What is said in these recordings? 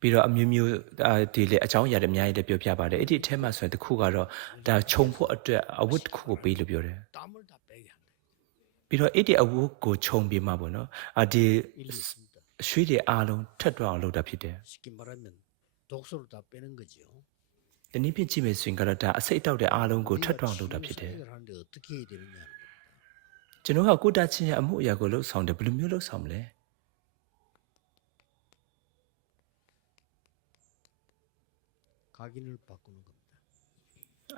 ပြီးတော့အမျိုးမျိုးဒီလေအကြောင်းအရာတွေအများကြီးလည်းပြောပြပါတယ်အဲ့ဒီအထက်မှာဆိုရင်တစ်ခုကတော့ဒါခြုံဖို့အတွက်အဝတ်တစ်ခုကိုပေးလို့ပြောတယ်ပြီးတော့အဲ့ဒီအဝတ်ကိုခြုံပြီးမှပေါ့နော်အဒီရွှေတွေအားလုံးထက်တွအောင်လုပ်တာဖြစ်တယ်။ဒီနေ့ဖြစ်ကြည့်မယ်ဆိုရင်ကတော့ဒါအစိတ်တောက်တဲ့အားလုံးကိုထက်တွအောင်လုပ်တာဖြစ်တယ်။ကျွန်တော်ကကိုတာချင်းရဲ့အမှုအရာကိုလှုပ်ဆောင်တယ်ဘယ်လိုမျိုးလှုပ်ဆောင်မလဲ။ 각인을 바꾸는 겁니다.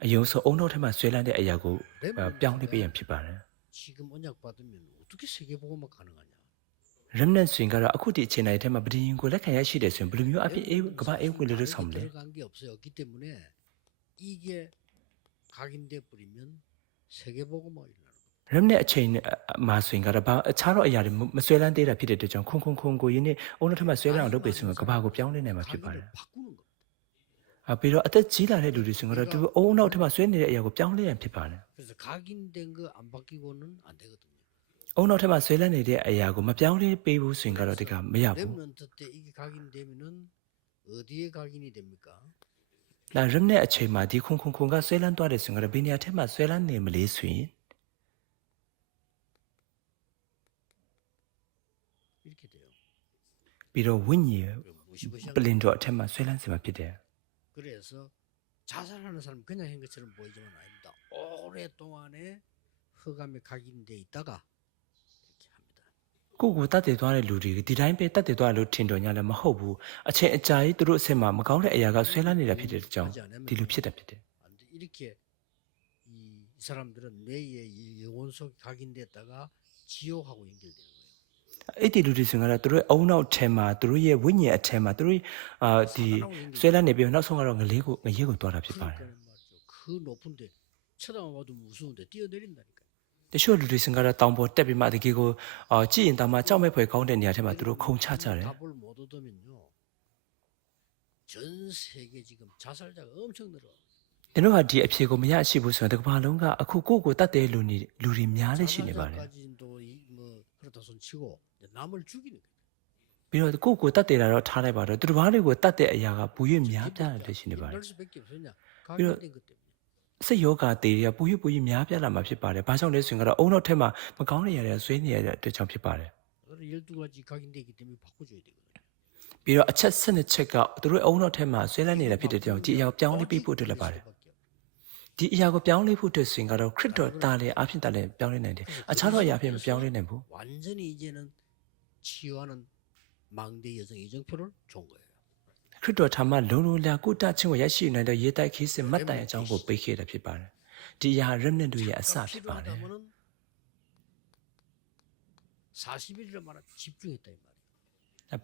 အယုံဆိုအုံနောက်ထက်မှာဆွဲလန်းတဲ့အရာကိုအာပြောင်းလဲပေးရင်ဖြစ်ပါတယ် 지금 언약 받으면 어떻게 세계보고만 가능하냐? remnant ဆိုရင်ကတော့အခုဒီအချိန်တိုင်းထဲမှာပဒင်းကိုလက်ခံရရှိတယ်ဆိုရင်ဘယ်လိုမျိုးအဖြစ်အေးကမ္ဘာအေးဝင်လို့လှုပ်ဆောင်မလဲ 들어간 게 없어요. 없기 때문에 이게 각인돼 버리면 세계보고만 일어나는 거예요. remnant အချိန်မှာဆိုရင်ကတော့ဘာအခြားတော့အရာတွေမဆွဲလန်းသေးတာဖြစ်တဲ့အတွက်ကြောင့်ခုန်ခုန်ခုန်ကိုယင်းနေအုံနောက်ထက်မှာဆွဲလန်းအောင်လုပ်ပေးဆိုရင်ကမ္ဘာကိုပြောင်းလဲနိုင်မှာဖြစ်ပါတယ် 각인을 바꾸는 겁니다. အပြီးတော့အသက်ကြီးလာတဲ့လူတွေဆိုတော့သူအုံနောက်ထပ်မှာဆွဲနေတဲ့အရာကိုပြောင်းလဲရန်ဖြစ်ပါတယ်။အုံနောက်ထပ်မှာဆွဲလန်းနေတဲ့အရာကိုမပြောင်းလဲပေးဘူးဆိုရင်ကတော့တကမရဘူး။လာရမ်နဲ့အချိန်မှာဒီခုန်ခုန်ခုန်ကဆွဲလန်းသွားတယ်ဆိုရင်တော့ဘယ်နေရာထက်မှာဆွဲလန်းနေမလဲဆိုရင်ပြီးတော့ဝိညာဉ်ပလင်တော်အထက်မှာဆွဲလန်းစမှာဖြစ်တယ်။ 그래서 자살하는 사람 그냥 한 것처럼 보이지만 아닙니다. 오랫동안에 흑암에 각인돼 있다가 이렇게 합니다. ကိုယ့်ကိုတတ်တည်သွားတဲ့လူတွေဒီတိုင်းပဲတတ်တည်သွားလို့ထင်တော်ညာလည်းမဟုတ်ဘူးအချိန်အကြာကြီးသူတို့အဆင်မှာမကောင်းတဲ့အရာကဆွဲလန်းနေတာဖြစ်တဲ့အကြောင်းဒီလိုဖြစ်တာဖြစ်တယ် 안 돼. 이렇게 이, 이 사람들은 뇌의 이 영혼 속에 각인됐다가 지옥하고 연결되는 거예요. အဲ့ဒီလူတွေဆိုတော့သူတို့အုံနောက်ထဲမှာသူတို့ရဲ့ဝိညာဉ်အထဲမှာသူတို့အာဒီဆွဲလန်းနေပြီးနောက်ဆုံးကတော့ငလေးကိုငရေကိုသွားတာဖြစ်ပါတယ်တချို့လူတွေစင်ကတော့တောင်ပေါ်တက်ပြီးမှတကယ်ကိုအာကြည့်ရင်တမကြောက်မဲ့ဖွယ်ကောင်းတဲ့နေရာထဲမှာသူတို့ခုံချကြတယ်။ကျွန်တော်ဟာဒီအဖြေကိုမရရှိဘူးဆိုရင်ဒီကမ္ဘာလုံးကအခုကိုယ့်ကိုတတ်တဲ့လူတွေလူတွေများလည်းရှိနေပါတယ်။ 그렇다 손 치고 이제 남을 죽이는 거예요. ပြီးတော့ကိုယ့်ကိုတတ်တယ်တာတော့ထားလိုက်ပါတော့သူတစ်ပါးတွေကိုတတ်တဲ့အရာကပူ၍များပြားတယ်လက်ရှိနေပါတယ် 날 수밖에 없었냐? 이런- 각인된 것 때문에. စိတ်ယောဂတေတွေကပူ၍ပူ၍များပြားလာမှာဖြစ်ပါတယ်ဘာကြောင့်လဲဆိုရင်ကတော့အုံနောက်ထက်မှာမကောင်းတဲ့နေရာတွေဆွေးနေရတဲ့အတွက်ကြောင့်ဖြစ်ပါတယ် 그래서 12가지 각인되기 때문에 바꿔줘야 되거든요. ပြီးတော့အချက်၁၂ချက်ကသူတို့အုံနောက်ထက်မှာဆွဲလန်းနေတာဖြစ်တဲ့ကြောင့်ဒီအရာကိုပြောင်းလဲပေးဖို့အတွက်လည်းပါတယ် 수밖에 없어요. ဒီအရာကိုပြောင်းလဲဖို့အတွက်ဆိုရင်ကတော့ခရစ်တော်တာလေအဖြစ်တာလေပြောင်းလဲနိုင်တယ်အခြားသောအရာအဖြစ်မပြောင်းလဲနိုင်ဘူး 완전히 이제는 치유하는 망대 여성 이정표를 준 거예요. ခရစ်တော်ထာမလုံလုံလျာကိုတတ်ချင်းကိုရရှိနိုင်တဲ့ရေးတိုက်ခီးစင်မတ်တိုင်အကြောင်းကိုပေးခဲ့တာဖြစ်ပါတယ်ဒီအရာ remnant တို့ရဲ့အစဖြစ်ပါတယ် 필요하다면은 40일이라 말하 집중했다 이 말이에요.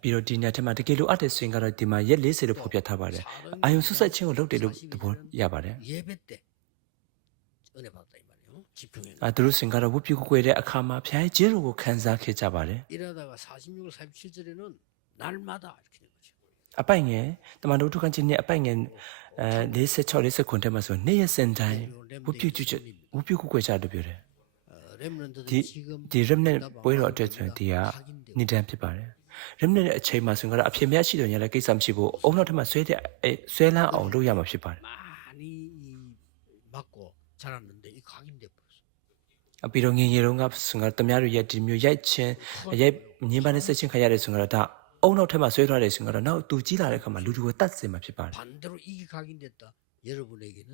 ပြီးတော့ဒီနေ့ထက်မှာတကယ်လို့အပ်တဲ့ဆိုရင်ကတော့ဒီမှာရက်40လို့ဖော်ပြထားပါတယ်အာယုံဆွတ်ဆက်ခြင်းကိုလုပ်တယ်လို့သဘောရပါတယ် အသူတို့စင်ကားဝုပ်ပြုတ်ကွယ်တဲ့အခါမှာဖျားကြီးတို့ကိုခံစားခဲ့ကြပါတယ်အပိုင်ငယ်တမန်တော်ထုတ်ကန်ချင်းနဲ့အပိုင်ငယ်အဲ46 49ထဲမှာဆိုနေ့ရက်စင်တိုင်းဝုပ်ပြုတ်ကျွတ်ဝုပ်ပြုတ်ကွယ်ကြတယ်ပြောတယ်ဒီဒီ remnant ပွဲတော်အတွက်ဆိုရင်ဒီကနိဒန်ဖြစ်ပါတယ်ရင်းနဲ့အချိန်မှာဆိုရင်ကတော့အဖြစ်များရှိတယ်ညာလည်းကိစ္စမရှိဘူးအုံနောက်ထပ်မှာဆွဲတဲ့ဆွဲလန်းအောင်လုပ်ရမှာဖြစ်ပါတယ်မာနီမကော 자랐는데 이 각인돼 버렸어. အပြီးတော့ငငယ်တုန်းကဆိုရင်ကတော့တမရတို့ရဲ့ဒီမျိုးရိုက်ချင်းရိုက်ညင်ပန်းနဲ့ဆက်ချင်းခရရတယ်ဆိုရင်ကတော့ဒါအုံနောက်ထပ်မှာဆွဲထားတယ်ဆိုရင်ကတော့နောက်သူကြီးလာတဲ့အခါမှာလူတွေကိုတတ်စင်မှာဖြစ်ပါတယ် 반대로 이게 각인됐다. 여러분에게는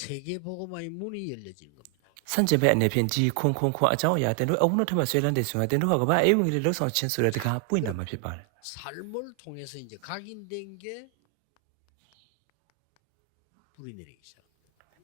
세계 복음화의 문이 열려지는 겁니다. ဆန့်ကျင်ဘက်အနေဖြင့်ဒီခွန်ခွန်ခွန်အကြောင်းအရာတင်တို့အုံနောက်ထပ်မှာဆွဲလန်းတယ်ဆိုရင်တင်တို့ကကမ္ဘာအေဝံဂေလိလှုပ်ဆောင်ခြင်းဆိုတဲ့တကားပွင့်လာမှာဖြစ်ပါတယ် 삶을 통해서 이제 각인된 게 불이 내리기 시작.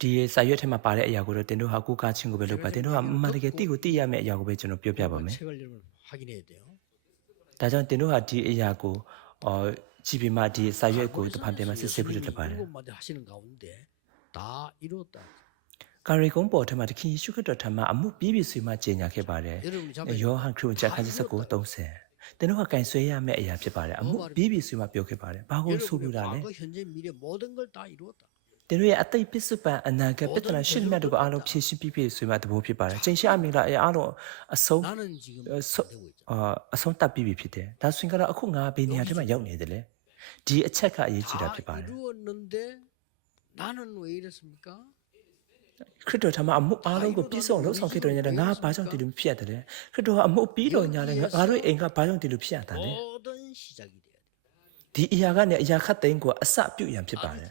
ဒီစာရွက်ထဲမှာပါတဲ့အရာကိုတော့တင်တို့ဟာကူကားခြင်းကိုပဲလုပ်ပါတင်တို့ဟာမှန်တကယ်တိကိုတိရမယ့်အရာကိုပဲကျွန်တော်ပြောပြပါမယ်ဒါကြောင့်တင်တို့ဟာဒီအရာကိုအော်ကြည့်ပြီးမှဒီစာရွက်ကိုတဖန်ပြန်မှစစ်ဆေးဖို့လုပ်ပါတယ်ကာရီကုန်းပေါ်ထမတခင်ယေရှုခရစ်တော်ထမအမှုပြည့်ပြည့်စုံမှကျင်ညာခဲ့ပါတယ်ယောဟန်ခရစ်ကျမ်းခန်းကြီး19:30သင်တို့ကကင်ဆွဲရမယ့်အရာဖြစ်ပါတယ်အမှုပြည့်ပြည့်စုံမှပြောခဲ့ပါတယ်ဘာကိုဆိုလိုတာလဲ သူတို့ရဲ့အတိတ်ပစ္စုပန်အနာဂတ်ပြဿနာရှိသမျှတို့ကိုအားလုံးဖြေရှင်းပြီးပြည့်စုံမှာသဘောဖြစ်ပါတယ်။ချိန်ရှိအမင်္ဂလာအားလုံးအဆုံးအဆုံးတက်ပြီးပြီဖြစ်တယ်။ဒါဆိုရင်ကတော့အခုငါဘယ်နေရာထဲမှာရောက်နေတယ်လဲ။ဒီအချက်ကအရေးကြီးတာဖြစ်ပါတယ်။ခရစ်တော်ထမအမှုအားလုံးကိုပြည့်စုံလို့ဆောင်ခဲ့တော်ညာတယ်ငါဘာကြောင့်ဒီလိုဖြစ်ရတယ်လဲခရစ်တော်အမှုပြီးတော်ညာတယ်ငါတို့အိမ်ကဘာကြောင့်ဒီလိုဖြစ်ရတာလဲဒီအရာကနေအရာခတ်သိမ်းကိုအစပြုတ်ရန်ဖြစ်ပါတယ်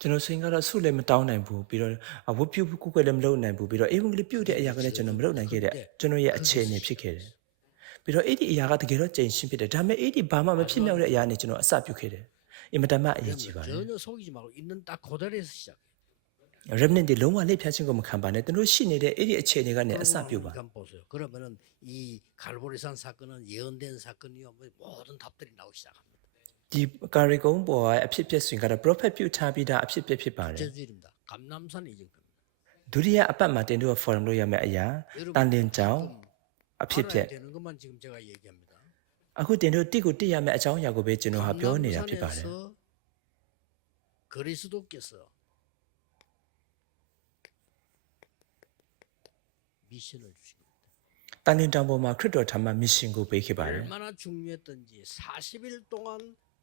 ကျွန်တော်ဆိုရင်ကတော့ဆုလည်းမတောင်းနိုင်ဘူးပြီးတော့အဝတ်ပြုတ်ကုကွယ်လည်းမလုပ်နိုင်ဘူးပြီးတော့အေးဝင်ကလေးပြုတ်တဲ့အရာကလည်းကျွန်တော်မလုပ်နိုင်ခဲ့တဲ့ကျွန်တော်ရဲ့အခြေအနေဖြစ်ခဲ့တယ်ပြီးတော့အဲ့ဒီအရာကတကယ်တော့ကြင်ရှင်းဖြစ်တယ်ဒါပေမဲ့အဲ့ဒီဘာမှမဖြစ်မြောက်တဲ့အရာနဲ့ကျွန်တော်အစပြုတ်ခဲ့တယ်အင်မတန်မှအရေးကြီးပါတယ် 전혀 속이지 말고 있는 딱 그대로에서 시작해. remnant တွေလုံးဝလက်ဖြတ်ခြင်းကိုမခံပါနဲ့သူတို့ရှိနေတဲ့အဲ့ဒီအခြေအနေကနေအစပြုတ်ပါ 그럼 보세요. 그러면은 이 갈보리산 사건은 예언된 사건이요. 뭐 모든 답들이 나오기 시작합니다. ဒီကာရီကုန်းပေါ်ကအဖြစ်ဖြစ်ဆိုရင်ကတော့ prophet ပြုတ်ထားပြီးသားအဖြစ်ဖြစ်ဖြစ်ပါတယ် 제주일입니다. 감남산 이정표입니다. ဒုတိယအပတ်မှာတင်တို့ forum လုပ်ရမယ့်အရာတန်တင်ကြောင် 지금 အဖြစ်ဖြစ် 알아야 되는 것만 지금 제가 얘기합니다. အခုတင်တို့တိကိုတိရမယ့်အကြောင်းအရာကိုပဲကျွန်တော်ဟာပြောနေတာဖြစ်ပါတယ် 감남산에서 그리스도께서 미션을 주신 겁니다. တန်တင်တောင်ပေါ်မှာခရစ်တော်ထံမှမစ်ရှင်ကိုပေးခဲ့ပါတယ် 얼마나 중요했던지 40일 동안 하나님 나라 일을 서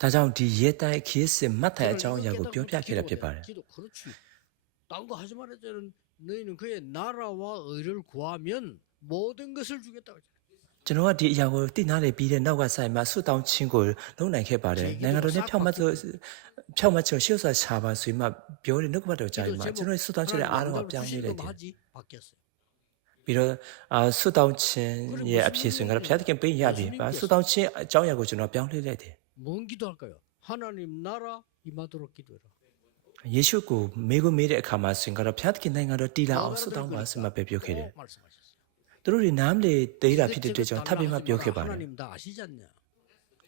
ဒါကြောင့်ဒီရဲတိုက်ခေးစစ်မှတ်တိုင်အကြောင်းအရာကိုပြောပြခဲ့တာဖြစ်ပါတယ်ကျွန်တော်ကဒီအရာကိုသိနာလေပြီးတဲ့နောက်ကဆိုင်မှာဆွတ်တောင်းခြင်းကိုလုပ်နိုင်ခဲ့ပါတယ်နိုင်ငံတော်နဲ့ဖြောက်မှတ်လို့ဖြောက်မှတ်ချက်ရှေ့ဆွာချပါဆိုမှပြောတယ်နှုတ်ကပတ်တော်ကြိုင်မှာကျွန်တော်ဆွတ်တောင်းချက်တဲ့အားလုံးကပြောင်းလဲတယ်ပြီးတော့အာဆွတ်တောင်းခြင်းရဲ့အဖြစ်ဆိုရင်ကတော့ဘုရားသခင်ပေးရပြီပါဆွတ်တောင်းခြင်းအကြောင်းအရာကိုကျွန်တော်ပြောင်းလဲလိုက်တယ် 뭔 기도할까요? 하나님 나라 임하도록 기도해라. ယေရှုကိုမေကိုမေးတဲ့အခါမှာဆိုရင်ကတော့ဖျားသခင်နိုင်ငံတော်တည်လာအောင်ဆွတောင်းပါဆိုမှပဲပြောခဲ့တယ် 꼭 말씀하셨어요. သူတို့တွေနားမလေသေးတာဖြစ်တဲ့အတွက်ကြောင့်ထပ်ပြီးမှပြောခဲ့ပါတယ် 하나님 다 아시지 않냐?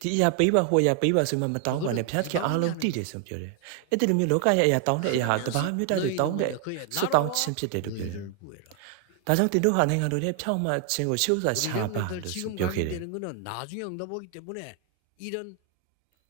ဒီအရာပေးပါဟိုအရာပေးပါဆိုမှမတောင်းပါနဲ့ဖျားသခင်အားလုံးတည်တယ်ဆိုပြောတယ်အဲ့ဒီလိုမျိုးလောကရဲ့အရာတောင်းတဲ့အရာဟာတဘာမျိုးတည်းတောင်းတဲ့ဆွတောင်းချင်းဖြစ်တယ်လို့ပြောတယ် 의를 구해라. ဒါကြောင့်တင်တို့ဟာနိုင်ငံတော်ရဲ့ဖြောင့်မတ်ခြင်းကိုရှေ့ဥစွာ 우리 ချပါ 여러분들 လို့ 지금 ပြော 가게 ခဲ့တယ် 되는 거는 나중에 응답오기 때문에 이런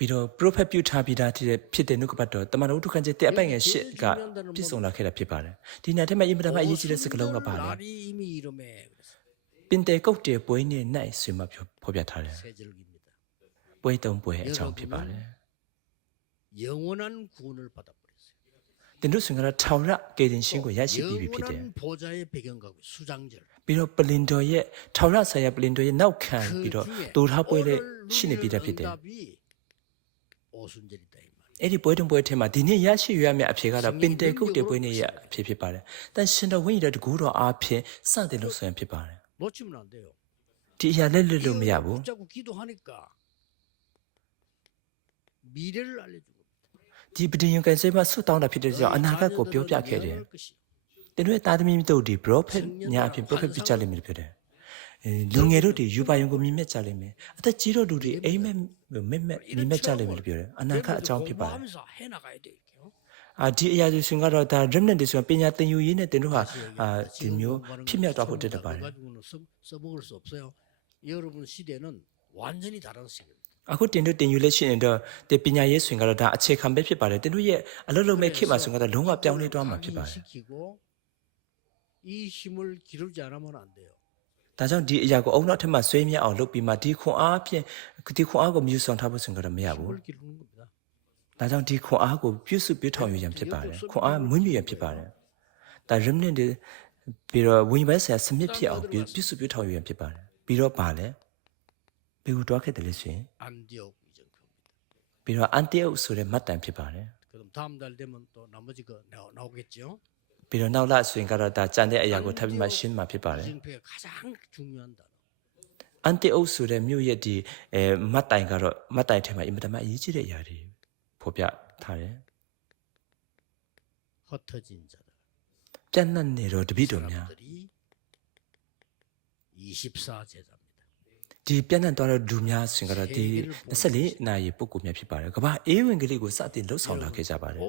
ပြီးတော့ prophet ပြုထားပြီးသားတဲ့ဖြစ်တဲ့နှုတ်ကပတ်တော်တမန်တော်ဒုက္ခကျတဲ့အပိုင်ငယ်ရှစ်ကပြည့်စုံလာခဲ့တာဖြစ်ပါတယ်ဒီနေ့ထဲမှာအင်မတန်မှအရေးကြီးတဲ့စကားလုံးကပါလေ 날이 이미 이름에 그래서 ပင်တဲကုတ်တဲ့ပွဲနဲ့၌ဆွေးမပြောဖော်ပြထားတယ် 세 절기입니다. ပွဲတုံးပွဲအကြောင်းဖြစ်ပါတယ် 영원한 구원을 받아버렸어요. တင်တို့ဆိုရင်ကတော့ထောင်ရကေတင်ရှင်းကိုရရှိပြီးပြီဖြစ်တယ် 영원한 보좌의 배경가고 수장절 ပြီးတော့ပလင်တော်ရဲ့ထောင်ရဆရာပလင်တော်ရဲ့နောက်ခံ 그 ပြီးတော့ 중에 တူထားပွဲနဲ့ 오늘 ရှိနေပြီးသားဖြစ်တယ် အဲ့ဒီပွဲတွင်ပွဲထဲမှာဒီနေ့ရရှိရမယ့်အဖြေကတော့ပင်တေကုတ်တပွဲနေ့ရအဖြေဖြစ်ပါတယ်။တန်ရှင်တော်ဝိညာဉ်တော်တကူတော်အားဖြင့်စတင်လို့ဆိုရင်ဖြစ်ပါတယ်။ဒီအရာလက်လွတ်လို့မရဘူး။ဒီပဒိယံကစေမဆွတောင်းတာဖြစ်တဲ့ကြောင့်အနာဂတ်ကိုပြောပြခဲ့တယ်။တင်တို့ရဲ့တာသမီတို့ဒီ prophet ညာအဖြစ် prophet ပြချလိမ့်မယ်ဖြစ်တယ်။ လူငယ်တို့တွေယူပါယုံကိုမြင်မြတ်ကြလိမ့်မယ်အသက်ကြီးတော့လူတွေအိမ်မက်မက်မက်မြင်မြတ်ကြလိမ့်မယ်လို့ပြောတယ်အနာကအကြောင်းဖြစ်ပါတယ်အာဒီအရာဆိုရှင်ကတော့ဒါ remnant တွေဆိုပညာသင်ယူရေးနဲ့တင်တို့ဟာအာဒီမျိုးဖြစ်မြောက်သွားဖို့တက်တပါတယ်အခုတင်တို့တင်ယူလက်ရှိရင်တော့တပညာရေးဆိုရင်ကတော့ဒါအခြေခံပဲဖြစ်ပါတယ်တင်တို့ရဲ့အလုပ်လုပ်မဲ့ခေတ်မှာဆိုရင်ကတော့လုံးဝပြောင်းလဲသွားမှာဖြစ်ပါတယ် ဒါကြောင့်ဒီအရာကိုအုံနောက်ထက်မှဆွေးမြောက်အောင်လုပ်ပြီးမှဒီခွန်အားဖြင့်ဒီခွန်အားကိုမြူဆောင်ထားဖို့ဆိုရင်ကတော့မရဘူး 힘을 기르는 겁니다. ဒါကြောင့်ဒီခွန်အားကိုပြုစုပြုထောင်ယူရန်ဖြစ်ပါတယ်ခွန်အားမွေးမြူရန်ဖြစ်ပါတယ်ဒါ remnant တွေပြီးတော့ဝိညာဉ်ပိုင်းဆရာစမြစ်ဖြစ်အောင်ပြုပြုစုပြုထောင်ယူရန်ဖြစ်ပါတယ်ပြီးတော့ပါလဲဘယ်ကိုတွားခဲ့တယ်လဲဆိုရင် 안디옥 이정표입니다. ပြီးတော့အန်တီအုပ်ဆိုတဲ့မှတ်တမ်းဖြစ်ပါတယ် 그럼 다음 달 되면 또 나머지 거 나오, 나오겠죠. ပြီးတော့နောက်လဆိုရင်ကတော့ဒါကြံတဲ့အရာကိုထပ်ပြီးမှရှင်းမှာဖြစ်ပါတယ်အန်တီအုပ်ဆိုတဲ့မြို့ရဲ့ဒီအဲမတ်တိုင်ကတော့မတ်တိုင်ထဲမှာအင်မတန်အရေးကြီးတဲ့အရာတွေဖော်ပြထားတယ်ဟောထဂျင်ဇာပြန့်နှံ့နေတော့တပိတော်များ24ကျေတာဒီပြန့်နှံ့သွားတဲ့ဒူများစင်ကတော့ဒီ24နာရီပုဂ္ဂိုလ်များဖြစ်ပါတယ်ကမ္ဘာအေးဝင်ကလေးကိုစတင်လှုပ်ဆောင်လာခဲ့ကြပါတယ်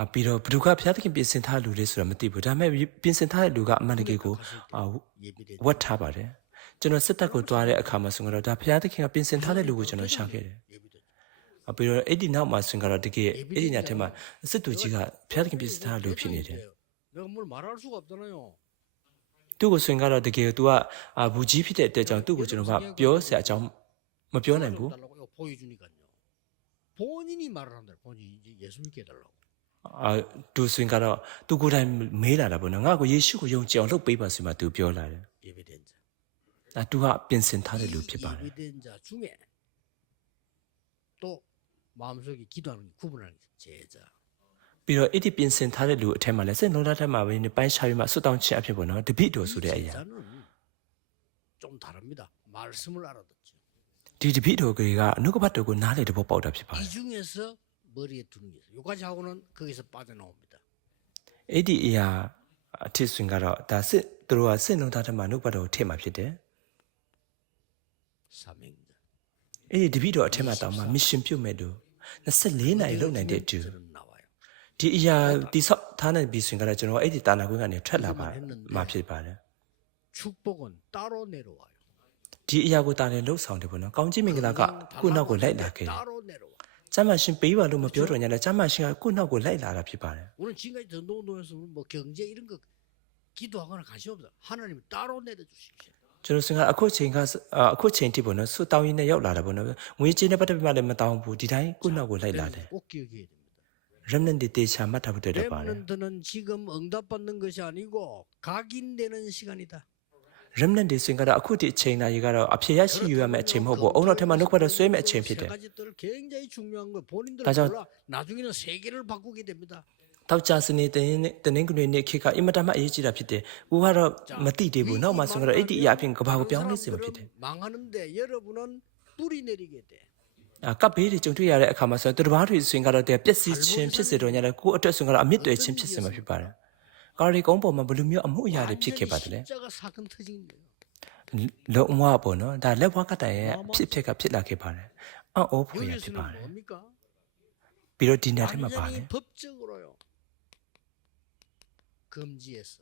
အပြီးတော့ဘ누구ကဘုရားသခင်ပြင်ဆင်ထားတဲ့လူတွေဆိုတာမသိဘူးဒါပေမဲ့ပြင်ဆင်ထားတဲ့လူကအမှန်တကယ်ကိုအာ 예비된 ဝတ်ထားပါတယ်ကျွန်တော်စစ်တပ်ကိုတွားတဲ့အခါမှာဆိုတော့ဒါဘုရားသခင်ကပြင်ဆင်ထားတဲ့လူကိုကျွန်တော်ရှာခဲ့တယ် 예비된 자. အပြီးတော့အဲ့ဒီနောက်မှာဆိုရင်ကတော့တကယ်အဲ့ဒီညထဲမှာစစ်သူကြီးကဘုရားသခင်ပြင်ဆင်ထားတဲ့လူဖြစ်နေတယ် 내가 뭘 말할 수가 없잖아요. သူ့ကိုဆိုရင်ကတော့တကယ် तू ကအာဘူးကြီးဖြစ်တဲ့အတွက်ကြောင့်သူ့ကိုကျွန်တော်ကပြောစရာအကြောင်းမပြောနိုင်ဘူး 달라고 이거 보여주니까요. 본인이 말을 한다. 본인이 이제 예수 믿게 해달라고. အာသူစင်ကတော့သူကိုယ်တိုင်မေးလာတာပေါ့နော်ငါကိုယေရှုကိုယုံကြည်အောင်လှုပ်ပေးပါဆိုမှသူပြောလာတယ်အဲသူကပြင်ဆင်ထားတဲ့လူဖြစ်ပါတယ်ပြီးတော့အဲ့ဒီပြင်ဆင်ထားတဲ့လူအထက်မှာလည်းစိတ်နှလုံးသားထက်မှာပဲနေပိုင်းခြားပြီးမှဆွတ်တောင်းခြင်းအဖြစ်ပေါ့နော်တပိတော်ဆိုတဲ့အရာဒီတပိတော်ကလေးကအနုကပတ်တော်ကိုနားလေတဘောပေါက်တာဖြစ်ပါတယ် 머리에 두는 게 있어요. 요까지 하고는 거기서 빠져나옵니다. အဲ့ဒီအရာအထစ်ဆွင်ကတော့ဒါစစ်သူတို့ကစိတ်လုံးသားထက်မှာအနုကပတ်တော်ကိုထည့်မှာဖြစ်တယ် 사명자. အဲ့ဒီတပိတော်အထက်မှာတောင်မှမစ်ရှင်ပြုတ်မဲ့သူ24နိုင်လုံနိုင်တဲ့သူ 저는 나와요. ဒီအရာတိဆောက်ထားတဲ့ပြီးဆွင်ကတော့ကျွန်တော်အဲ့ဒီတာနာကွင်းကနေထွက်လာပါမှာဖြစ်ပါတယ် 축복은 따로 내려와요. ဒီအရာကိုတာလည်းလှုပ်ဆောင်တယ်ပေါ့နော်ကောင်းကြီးမင်္ဂလာကခုနောက်ကိုလိုက်လာခဲ့တယ် 따로 내려와. ကျမ်းမာရှင်ပေးပါလို့မပြောတော့ညာလဲကျမ်းမာရှင်ကခုနောက်ကိုလိုက်လာတာဖြစ်ပါတယ် 우리는 지금까지 전도운동에서 뭐 경제 이런 거 기도하거나 관심 없어. 하나님 따로 내려주십시오. ကျွန်တော်စင်ကအခုချိန်ကအာအခုချိန်တိပေါ့နော်ဆူတောင်းရင်းနဲ့ရောက်လာတာပေါ့နော်ငွေချင်းနဲ့ပတ်သက်ပြီးမှလည်းမတောင်းဘူးဒီတိုင်းခုနောက်ကိုလိုက်လာတယ် 꼭 기억해야 됩니다. remnant တွေတေချာမှတ်ထားဖို့တက်ပါတယ် 렘넌트는 지금 응답받는 것이 아니고 각인되는 시간이다. remnant တွေစင်ကတော့အခုဒီအချိန်တိုင်းကတော့အဖြစ်ရရှိယူရမယ့်အချိန်မဟုတ်ဘူးအုံနောက်ထက်မှနှုတ်ခွက်တော့ဆွဲမယ့်အချိန်ဖြစ်တယ်ဒါကြောင့်တောက်ချစနေတဲ့တင်းငွေနဲ့ခေတ်ကအင်မတန်မှအရေးကြီးတာဖြစ်တယ်။ဦးကတော့မတိတေဘူး။နောက်မှဆိုတော့အဲ့ဒီအရာအပြင်ကဘာကိုပြောင်းလဲစေမှာဖြစ်တယ်။အကဘေးတွေကြုံတွေ့ရတဲ့အခါမှာဆိုတော့တဘာတွေဆိုရင်ကတော့တည်းပျက်စီးခြင်းဖြစ်စေတော့ညလည်းကိုယ့်အတွက်ဆိုရင်ကတော့အမြင့်တွေခြင်းဖြစ်စေမှာဖြစ်ပါတယ်။ ကာရီကုန်းပေါ်မှာဘယ်လိုမျိုးအမှုအရာတွေဖြစ်ခဲ့ပါသလဲ 십자가 사건 터진 거예요. ။လုံဝပေါ့နော်။ဒါလက်ဝါးကတိုင်ရဲ့ဖြစ်ဖြစ်ကဖြစ်လာခဲ့ပါတယ်။အော်အိုးဖွေရဖြစ် 여기서는 ပါတယ် 뭡니까? ။ပြီးတော့ဒီနေ့ထဲမှာပါ 완전히 တယ် 법적으로요. 금지했어.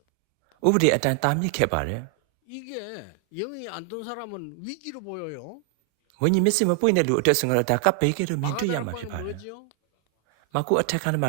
။ဥပဒေအတိုင်းတားမြစ်ခဲ့ပါတယ် 이게 영이 안 든 사람은 위기로 보여요. ။ဝိညာဉ်မျက်စိမပွင့်တဲ့လူအတွက်ဆိုရင်တော့ဒါကပ်ဘေးကတို့မြင်တွေ့ရမှာဖြစ်ပါတယ် 뭐죠? ။မကူအထက်ကမှာ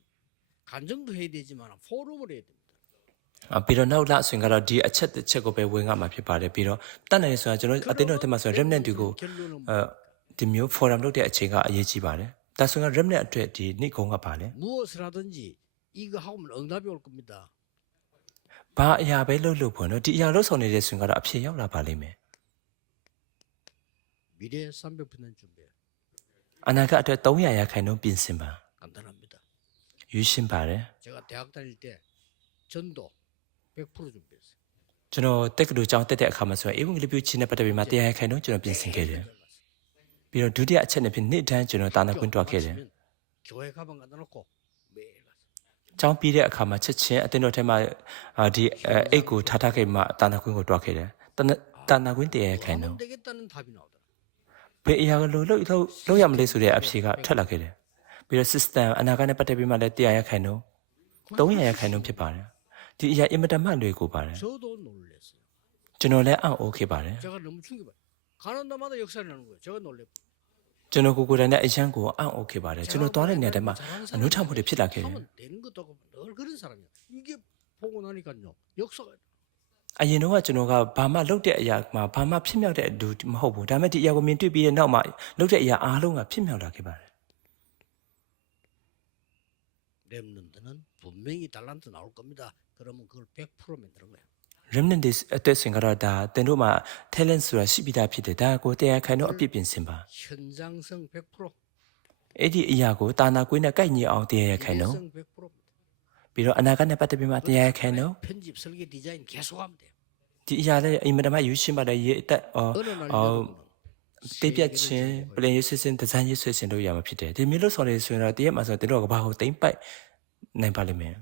간정도 해야 되지만 포럼을 해야 됩니다. ။အပြီးတော့နောက်လာဆိုရင်ကတော့ဒီအချက်တစ်ချက်ကိုပဲဝင်ရမှာဖြစ်ပါတယ်ပြီးတော့တတ်နိုင်ဆိုတာကျွန်တော်အတင်းတော်ထဲမှာဆို remnant တွေကို 결론은 အဲဒီမျိုး forum လုပ်တဲ့အချိန်ကအရေးကြီးပါတယ်။ဒါဆိုရင် remnant အတွက်ဒီနေ့ကုန်းကပါလေ 무엇을 하든지 이거 하면 응답이 올 겁니다. ။ဘာအရာပဲလုပ်လို့ပေါ့နော်ဒီအရာလုပ်ဆောင်နေတဲ့ဆိုရင်ကတော့အဖြေရောက်လာပါလိမ့်မယ် 미래 300% 준비. ။အနာဂတ်အတွက်300ရာခိုင်နှုန်းပြင်ဆင်ပါ 간단합니다. ။ 유신ပါတယ်ကျွန်တော်တက္ကသိုလ်ကျောင်းတက်တဲ့အခါမှာဆိုရင်အေဝံဂေလိပြုချင်းနဲ့ပတ်သက်ပြီးမှတရားရခိုင်တော့ကျွန်တော်ပြင်ဆင်ခဲ့တယ်ပြီးတော့ဒုတိယအချက်နဲ့ဖြစ်နှစ်တန်းကျွန်တော်တာနာကွင်းတွားခဲ့တယ်ကျောင်းပြီးတဲ့အခါမှာချက်ချင်းအတင်းတော်ထဲမှာဒီအိတ်ကိုထားထားခဲ့မှတာနာကွင်းကိုတွားခဲ့တယ်တာနာကွင်းတရားရခိုင်တော့ဘယ်အရာကိုလို့လို့လို့ရမလဲဆိုတဲ့အဖြေကထွက်လာခဲ့တယ် ပြီးတော့ system အနာဂတ်နဲ့ပတ်သက်ပြီးမှလည်း100ရခိုင်နှုန်း300ရခိုင်နှုန်းဖြစ်ပါတယ်ဒီအရာအင်မတန်မှလွယ်ကူပါတယ်ကျွန်တော်လည်းအံ့ဩခဲ့ပါတယ်ကျွန်တော်ကိုယ်ကိုယ်တိုင်နဲ့အရန်ကိုအံ့ဩခဲ့ပါတယ်ကျွန်တော်သွားတဲ့နေရာတည်းမှာအနုထောက်မှုတွေဖြစ်လာခဲ့တယ်အရင်တော့ကျွန်တော်ကဘာမှလုပ်တဲ့အရာမှာဘာမှဖြစ်မြောက်တဲ့အတူမဟုတ်ဘူးဒါပေမဲ့ဒီအရာကိုမြင်တွေ့ပြီးတဲ့နောက်မှာလုပ်တဲ့အရာအားလုံးကဖြစ်မြောက်လာခဲ့ပါတယ် 렘넌트는 분명히 달란트 나올 겁니다. 그러면 그걸 100% 만드는 거예요. ။ remnant တွေအသက်ရှင်ကတော့ဒါတင်တို့မှာ talent ဆိုတာရှိပြီးသားဖြစ်တယ်။ဒါကိုတရားခိုင်နှုန်းအပြည့်ပြင်ဆင်ပါ 현장성 100%, ။အဲ့ဒီအရာကိုတာနာကွင်းနဲ့ကိုက်ညီအောင်တရားခိုင်နှုန်း 미래성 100%입니다. ပြီးတော့အနာဂတ်နဲ့ပတ်သက်ပြီးမှတရားခိုင်နှုန်း 편집, 설계, 디자인 계속하면 돼요. ဒီအရာလည်းအင်မတန်မှယူရှင်းပါတယ်ရေအသက်အော် 어느 날 အော် 여러분은 တိပြတ်ခြင်းပလင်ရေးဆွစင်ဒီဇိုင်းရေးဆွစင်တို့ရမှာဖြစ်တယ်ဒီမျိုးလို့ဆိုရဆိုရင်တော့တရက်မှာဆိုတော့တို့ကဘာကိုတိမ့်ပိုက်နိုင်ပါလိမ့်မယ်